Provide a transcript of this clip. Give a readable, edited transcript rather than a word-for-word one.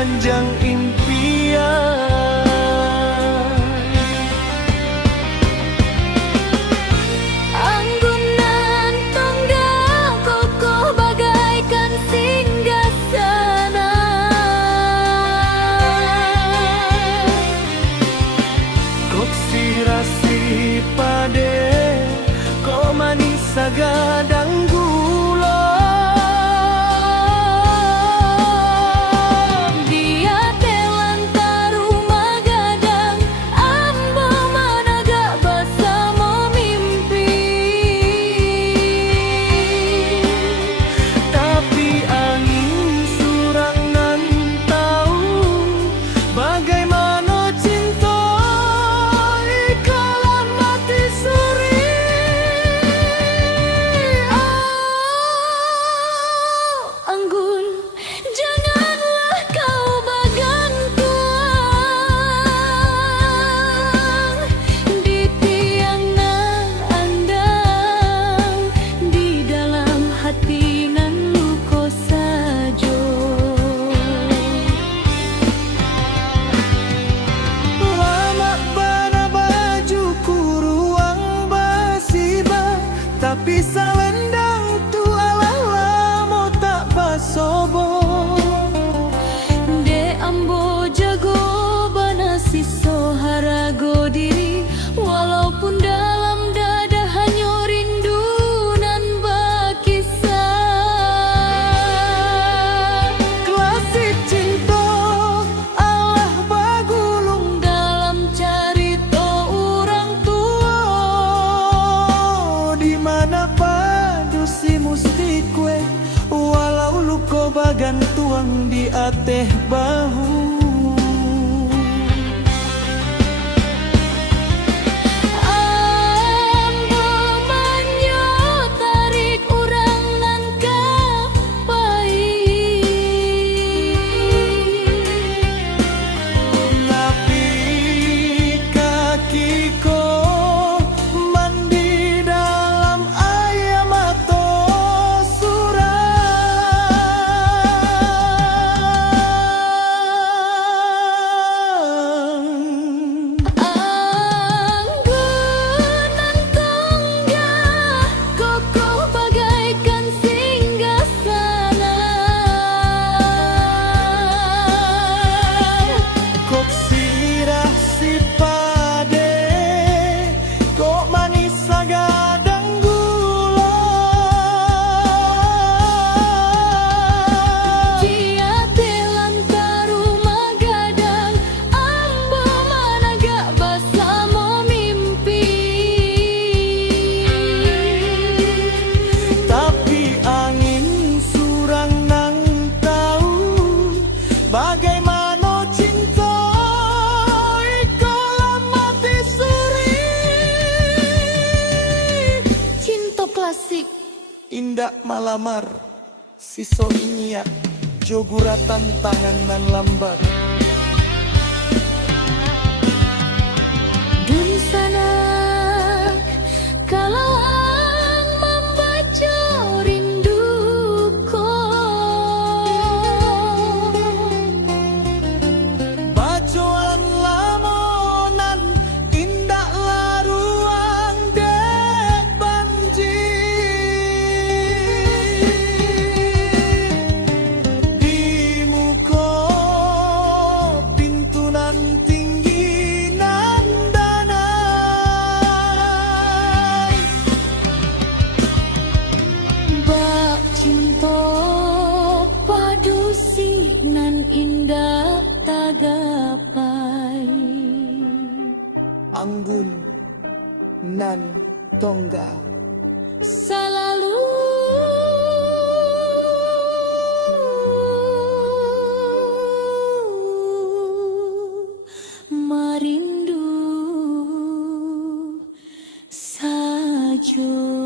sepanjang impian. Anggunan tongga kokoh bagaikan singgasana. Kok sirasi pade, kok manis sagadang gula. Dia telantar rumah gadang, ambo managa basa memimpi. Tapi angin surangan tahu bagaimana cinta ikalah mati suri. Anggun, janganlah kau bagantuang di tiang nan andang, di dalam hati nan luko sajo. Lama bana baju kuruang basiba, tapi salendang tu alah lamo tak basobo. De ambo jago bana siso harago diri, walaupun dalam dada hanya rindu nan bakisah. Klasik cinta alah bagulung Dalam carita orang tua, di mana padu si musti kue, walau luko bagantuang di ateh bahu. ambo manyo tarik urang nan kapai. Tapi kakiku mandi dalam air mata surang. Anggunan tongga kokoh bagaikan singgasana. Kok sirah si pade, kok manis sagadang gula. Dia telantar rumah gadang, ambo managa basa memimpi. Tapi angin surang nang tahu bagaimana cinta ikalah mati suri. Cinta klasik Indak malamar siso inyak joguratan tangan nan lambat. dun sanak kalau ang membaca rinduku. Bacoan lamonan indak laruang dek banjir. Di muka pintu nan tinggi nan danai. Bak cinta padusi nan indah tagapai. Anggun nan tongga. Selalu merindu saja.